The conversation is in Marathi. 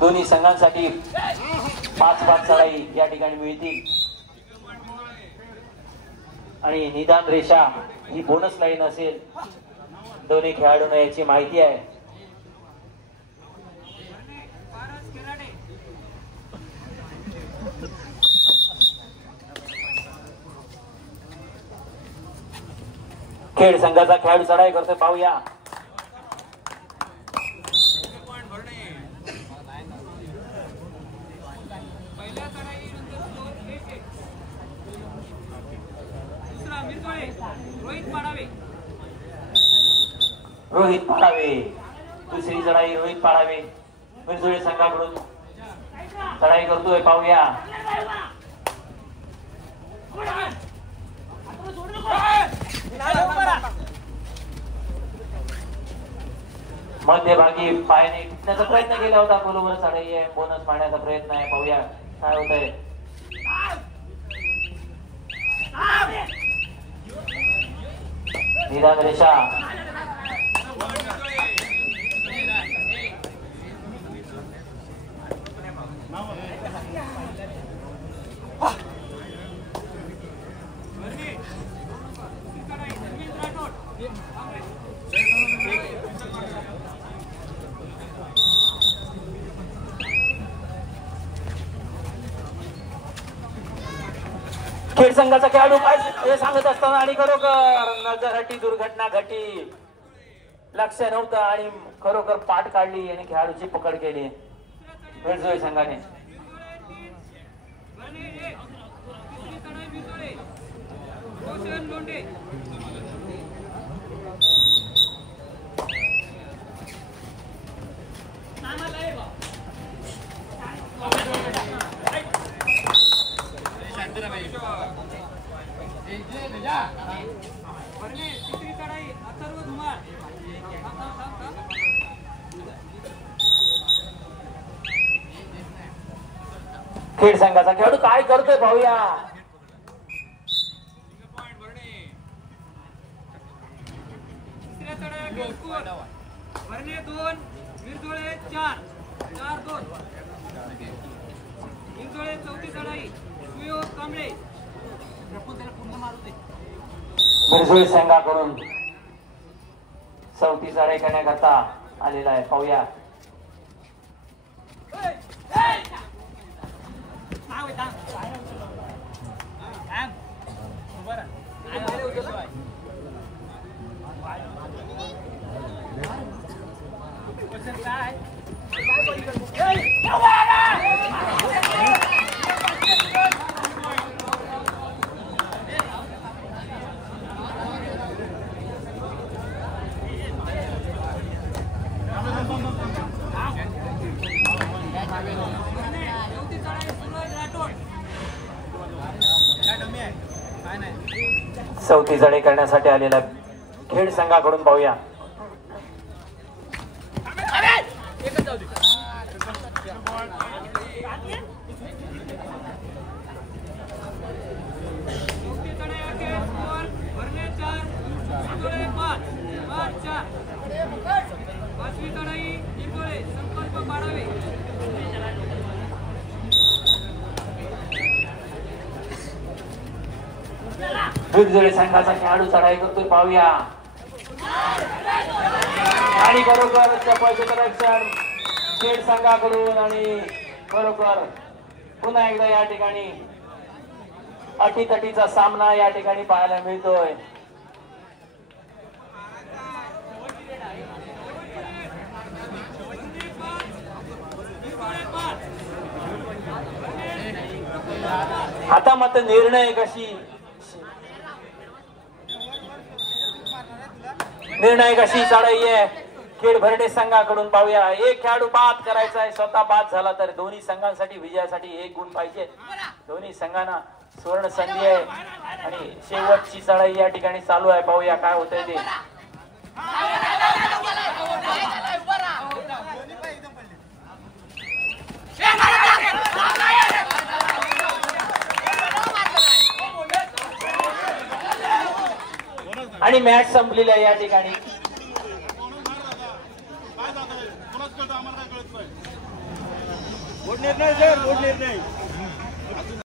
दोन्ही संघांसाठी 5-5 चढाई या ठिकाणी मिळतील आणि निदान रेषा ही बोनस लाईन असेल दोन्ही खेळाडूंना याची माहिती आहे. खेळ संघाचा खेळाडू चढाई करतोय पाहूया. रोहित पाडावे दुसरी चढाई रोहित पाडावे मिरजोळे संघाकडून चढाई करतोय पाहूया. मध्यभागी पायाने टिकण्याचा प्रयत्न केला होता. बरोबर चढाई आहे. बोनस पाहण्याचा प्रयत्न आहे. पाहूया काय होत आहे. निदान रेषा खेळ संघाचा खेळाडू काय सांगत असताना आणि खरोखर नजर हटी दुर्घटना घटी लक्ष नव्हतं आणि खरोखर पाठ काढली आणि खेळाडूची पकड केली मिरजोळे संघाने. खेळ संघाचा खेळाडू काय करतोय पाहूया. मिरजोळे संघाकडून चौथी चढाई करण्याकरता आलेला आहे पाहूया. चौथी चढाई करण्यासाठी आलेला खेळ संघाकडून पाहूया. मिरजोळे संघाचा खेळाडू चढाई करतोय पाहूया आणि बरोबर चपळ क्षेत्ररक्षण खेळ संघाकडून आणि बरोबर पुन्हा एकदा या ठिकाणी अटीतटीचा सामना या ठिकाणी पाहायला मिळतोय. आता मात्र निर्णय कशी चढाई आहे खेळ भरडे संघाकडून पाहूया. एक खेळाडू बाद करायचा आहे. स्वतः बाद झाला तर दोन्ही संघांसाठी विजयासाठी 1 गुण पाहिजे. दोन्ही संघांना सुवर्ण संधी आहे आणि शेवटची चढाई या ठिकाणी चालू आहे. पाहूया काय होतंय ते. आणि मॅच संपलेली आहे या ठिकाणी. आम्हाला काय कळत नाही. निर्णय सर निर्णय